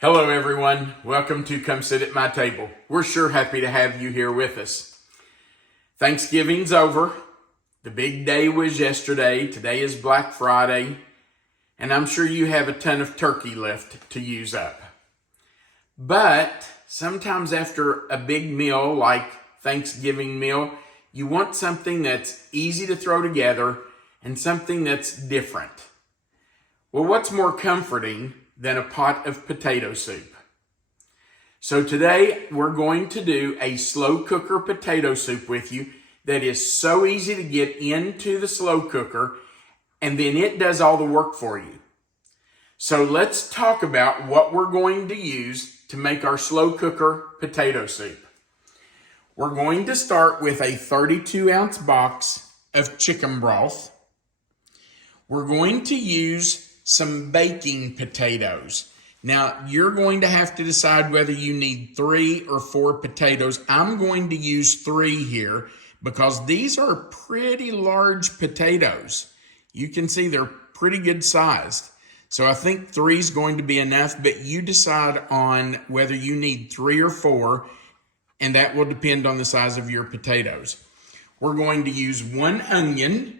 Hello everyone, welcome to Come Sit at My Table. We're sure happy to have you here with us. Thanksgiving's over. The big day was yesterday. Today is Black Friday. And I'm sure you have a ton of turkey left to use up. But sometimes after a big meal like Thanksgiving meal, you want something that's easy to throw together and something that's different. Well, what's more comforting than a pot of potato soup? So today we're going to do a slow cooker potato soup with you that is so easy to get into the slow cooker, and then it does all the work for you. So let's talk about what we're going to use to make our slow cooker potato soup. We're going to start with a 32-ounce box of chicken broth. We're going to use some baking potatoes. Now, you're going to have to decide whether you need 3 or 4 potatoes. I'm going to use 3 here because these are pretty large potatoes. You can see they're pretty good sized. So I think 3 is going to be enough, but you decide on whether you need 3 or 4, and that will depend on the size of your potatoes. We're going to use 1 onion.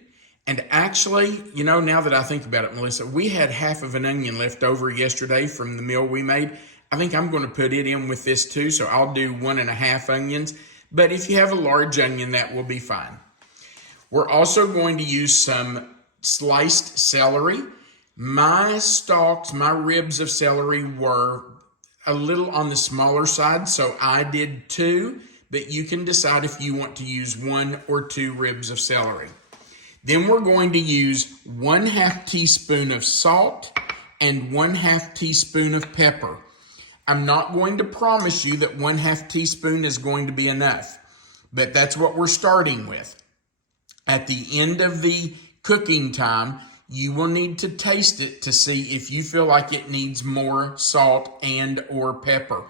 And actually, you know, now that I think about it, Melissa, we had half of an onion left over yesterday from the meal we made. I think I'm going to put it in with this too, so I'll do 1.5 onions. But if you have a large onion, that will be fine. We're also going to use some sliced celery. My stalks, my ribs of celery were a little on the smaller side, so I did 2, but you can decide if you want to use 1 or 2 ribs of celery. Then we're going to use 1/2 teaspoon of salt and 1/2 teaspoon of pepper. I'm not going to promise you that 1/2 teaspoon is going to be enough, but that's what we're starting with. At the end of the cooking time, you will need to taste it to see if you feel like it needs more salt and or pepper.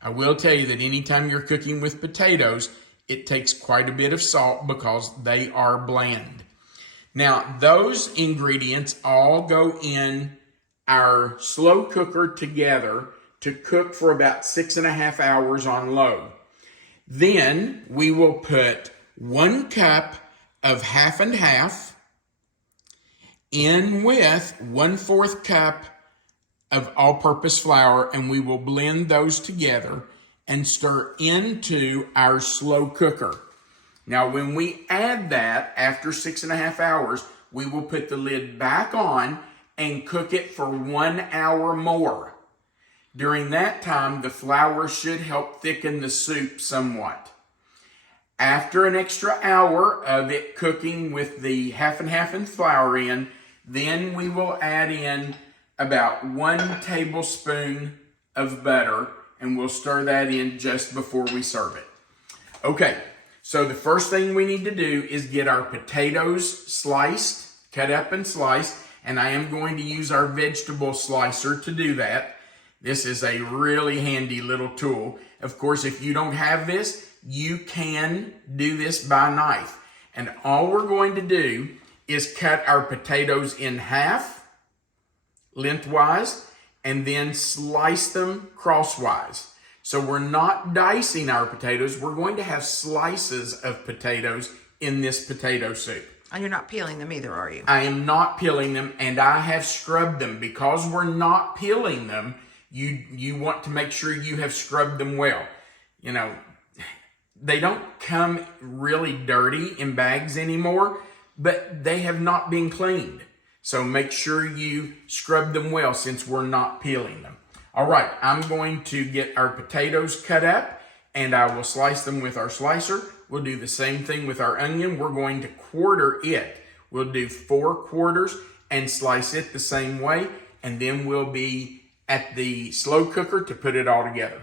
I will tell you that anytime you're cooking with potatoes, it takes quite a bit of salt because they are bland. Now, those ingredients all go in our slow cooker together to cook for about 6.5 hours on low. Then we will put 1 cup of half and half in with 1/4 cup of all-purpose flour, and we will blend those together and stir into our slow cooker. Now, when we add that after 6.5 hours, we will put the lid back on and cook it for 1 hour more. During that time, the flour should help thicken the soup somewhat. After an extra hour of it cooking with the half and half and flour in, then we will add in about 1 tablespoon of butter, and we'll stir that in just before we serve it. Okay. So the first thing we need to do is get our potatoes sliced, cut up and sliced, and I am going to use our vegetable slicer to do that. This is a really handy little tool. Of course, if you don't have this, you can do this by knife. And all we're going to do is cut our potatoes in half, lengthwise, and then slice them crosswise. So we're not dicing our potatoes. We're going to have slices of potatoes in this potato soup. And you're not peeling them either, are you? I am not peeling them, and I have scrubbed them. Because we're not peeling them, you want to make sure you have scrubbed them well. You know, they don't come really dirty in bags anymore, but they have not been cleaned. So make sure you scrub them well since we're not peeling them. All right, I'm going to get our potatoes cut up, and I will slice them with our slicer. We'll do the same thing with our onion. We're going to quarter it. We'll do 4 quarters and slice it the same way, and then we'll be at the slow cooker to put it all together.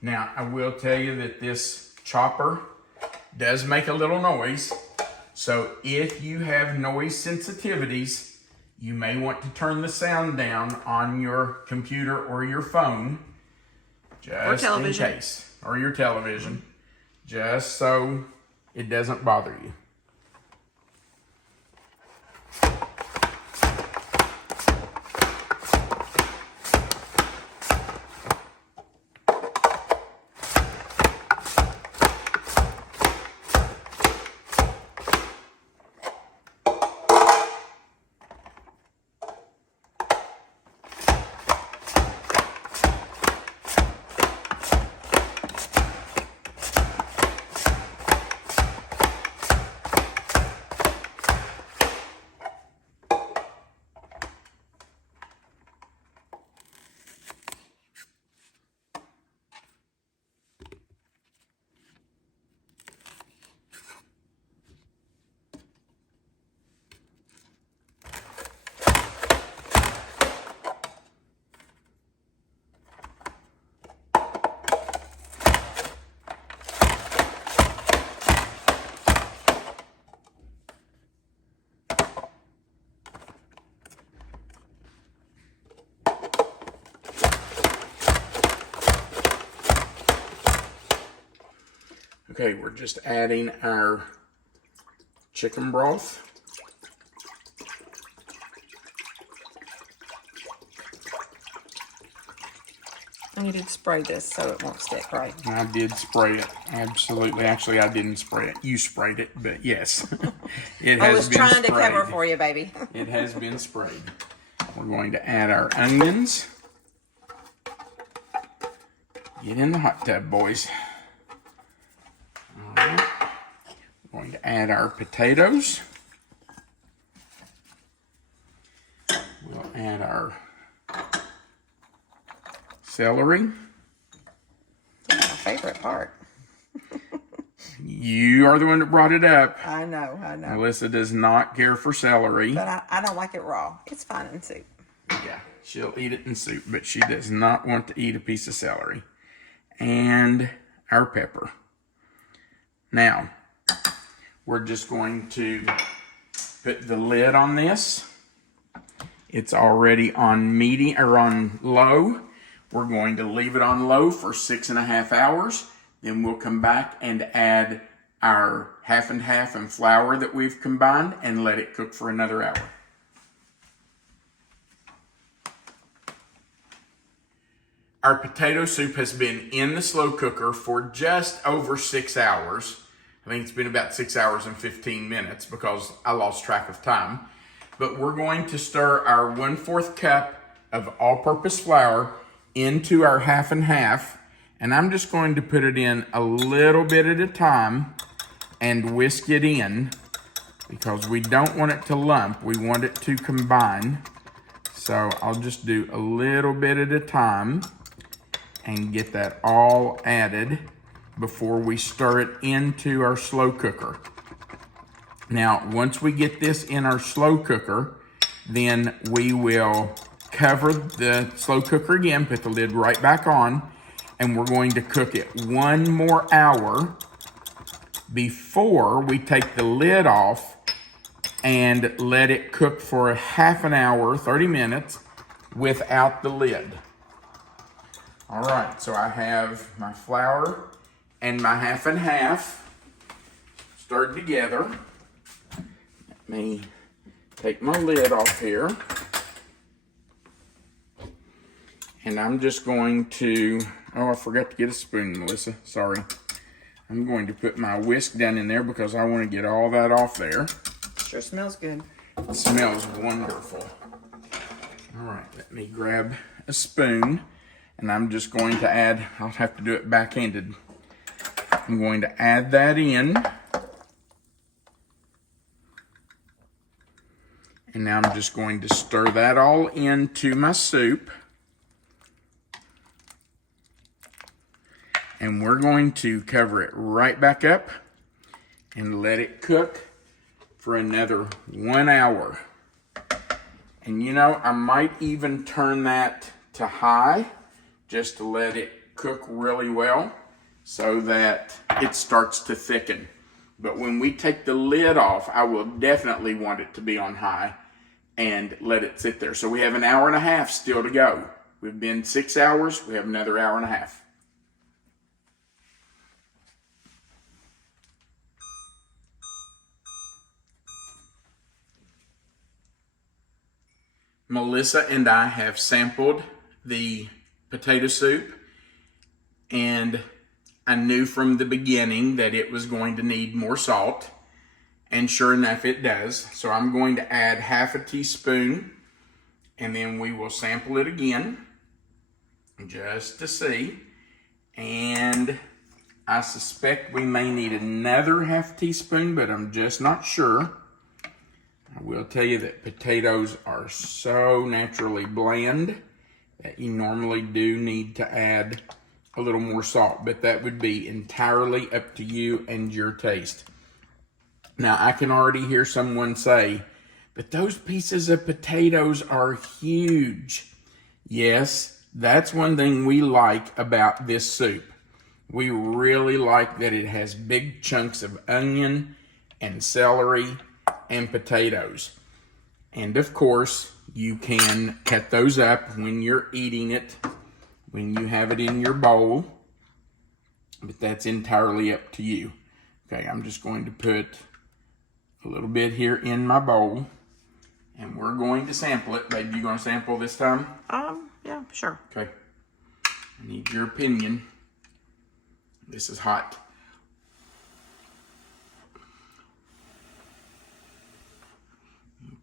Now, I will tell you that this chopper does make a little noise. So if you have noise sensitivities, you may want to turn the sound down on your computer or your phone. Just in case. Or your television. Just so it doesn't bother you. Okay, we're just adding our chicken broth. And you did spray this so it won't stick, right? I did spray it, absolutely. Actually, I didn't spray it. You sprayed it, but yes, it has been sprayed. I was trying to cover for you, baby. It has been sprayed. We're going to add our onions. Get in the hot tub, boys. All right. We're going to add our potatoes. We'll add our celery. That's my favorite part. You are the one that brought it up. I know. Melissa does not care for celery. But I don't like it raw. It's fine in soup. Yeah, she'll eat it in soup, but she does not want to eat a piece of celery. And our pepper. Now, we're just going to put the lid on this. It's already on medium or on low. We're going to leave it on low for 6.5 hours. Then we'll come back and add our half and half and flour that we've combined and let it cook for another hour. Our potato soup has been in the slow cooker for just over 6 hours. I think it's been about 6 hours and 15 minutes because I lost track of time. But we're going to stir our 1/4 cup of all-purpose flour into our half and half. And I'm just going to put it in a little bit at a time and whisk it in because we don't want it to lump. We want it to combine. So I'll just do a little bit at a time and get that all added before we stir it into our slow cooker. Now, once we get this in our slow cooker, then we will cover the slow cooker again, put the lid right back on, and we're going to cook it 1 more hour before we take the lid off and let it cook for a half an hour, 30 minutes, without the lid. All right, so I have my flour and my half and half stirred together. Let me take my lid off here. And I'm just going to, oh, I forgot to get a spoon, Melissa, sorry. I'm going to put my whisk down in there because I want to get all that off there. Sure smells good. It smells wonderful. All right, let me grab a spoon. And I'm just going to add, I'll have to do it backhanded. I'm going to add that in. And now I'm just going to stir that all into my soup. And we're going to cover it right back up and let it cook for another 1 hour. And you know, I might even turn that to high just to let it cook really well so that it starts to thicken. But when we take the lid off, I will definitely want it to be on high and let it sit there. So we have an hour and a half still to go. We've been 6 hours, we have another hour and a half. Melissa and I have sampled the potato soup, and I knew from the beginning that it was going to need more salt, and sure enough it does. So I'm going to add half a teaspoon, and then we will sample it again just to see. And I suspect we may need another half teaspoon, but I'm just not sure. I will tell you that potatoes are so naturally bland that you normally do need to add a little more salt, but that would be entirely up to you and your taste. Now, I can already hear someone say, but those pieces of potatoes are huge. Yes, that's one thing we like about this soup. We really like that it has big chunks of onion and celery and potatoes. And of course, you can cut those up when you're eating it, when you have it in your bowl, but that's entirely up to you. Okay, I'm just going to put a little bit here in my bowl, and we're going to sample it. Babe, you going to sample this time? Yeah, sure. Okay. I need your opinion. This is hot.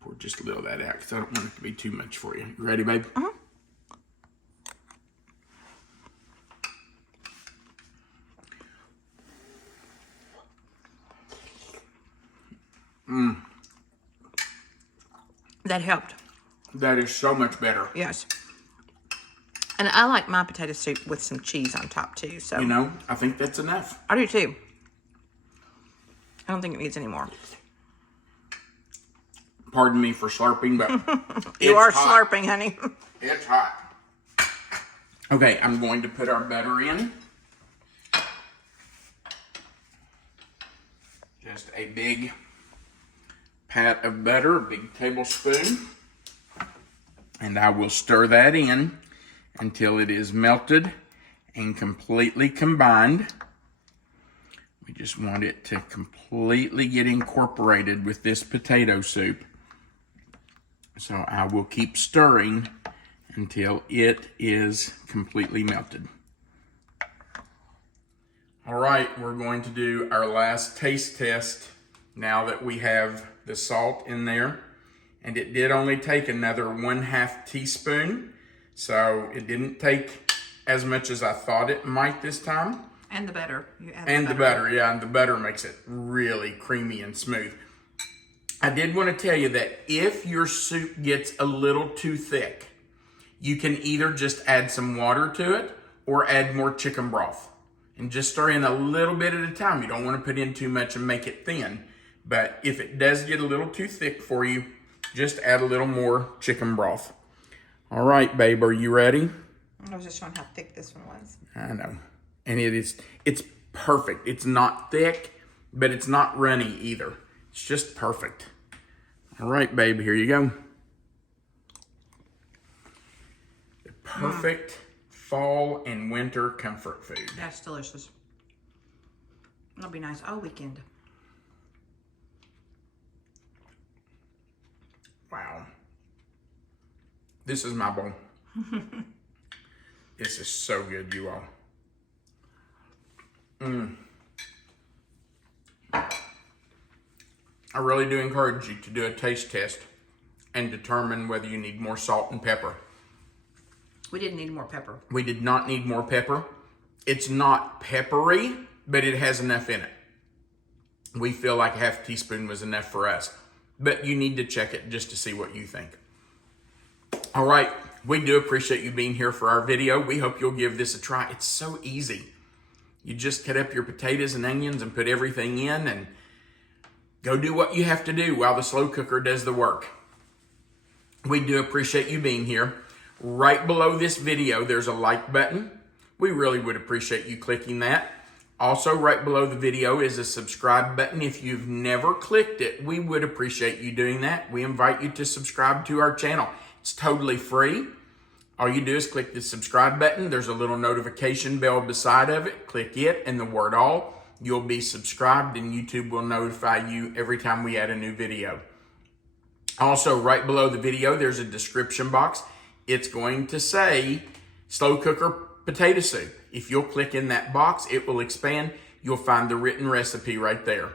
Pour just a little of that out because I don't want it to be too much for you. You ready, babe? That helped. That is so much better. Yes. And I like my potato soup with some cheese on top too. So you know, I think that's enough. I do too. I don't think it needs any more. Pardon me for slurping, but You are hot. slurping, honey. It's hot. Okay, I'm going to put our butter in. Just a big pat of butter, a big tablespoon. And I will stir that in until it is melted and completely combined. We just want it to completely get incorporated with this potato soup. So I will keep stirring until it is completely melted. All right, we're going to do our last taste test now that we have the salt in there. And it did only take another 1/2 teaspoon. So it didn't take as much as I thought it might this time. And the butter. You added And the butter, yeah, and the butter makes it really creamy and smooth. I did want to tell you that if your soup gets a little too thick, you can either just add some water to it or add more chicken broth. And just stir in a little bit at a time. You don't want to put in too much and make it thin. But if it does get a little too thick for you, just add a little more chicken broth. All right, babe, are you ready? I was just showing how thick this one was. I know. And it's perfect. It's not thick, but it's not runny either. It's just perfect. All right, babe, here you go. The perfect fall and winter comfort food. That's delicious. It'll be nice all weekend. Wow. This is my bowl. This is so good, you all. I really do encourage you to do a taste test and determine whether you need more salt and pepper. We didn't need more pepper. We did not need more pepper. It's not peppery, but it has enough in it. We feel like a 1/2 teaspoon was enough for us, but you need to check it just to see what you think. All right, we do appreciate you being here for our video. We hope you'll give this a try. It's so easy. You just cut up your potatoes and onions and put everything in and go do what you have to do while the slow cooker does the work. We do appreciate you being here. Right below this video, there's a like button. We really would appreciate you clicking that. Also, right below the video is a subscribe button. If you've never clicked it, we would appreciate you doing that. We invite you to subscribe to our channel. It's totally free. All you do is click the subscribe button. There's a little notification bell beside of it. Click it and the word all. You'll be subscribed and YouTube will notify you every time we add a new video. Also, right below the video, there's a description box. It's going to say slow cooker potato soup. If you'll click in that box, it will expand. You'll find the written recipe right there.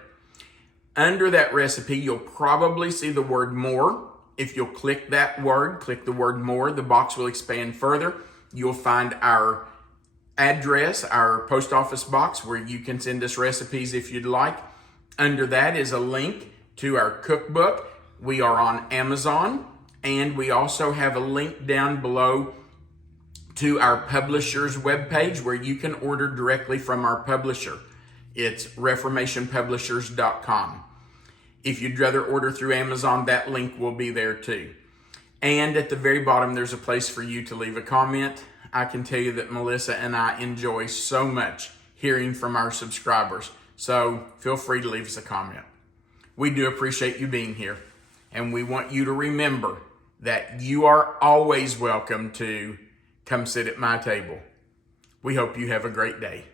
Under that recipe, you'll probably see the word more. If you'll click that word, click the word more, the box will expand further. You'll find our address, our post office box where you can send us recipes if you'd like. Under that is a link to our cookbook. We are on Amazon, and we also have a link down below to our publisher's webpage where you can order directly from our publisher. It's reformationpublishers.com. If you'd rather order through Amazon, that link will be there too. And at the very bottom, there's a place for you to leave a comment. I can tell you that Melissa and I enjoy so much hearing from our subscribers. So feel free to leave us a comment. We do appreciate you being here. And we want you to remember that you are always welcome to come sit at my table. We hope you have a great day.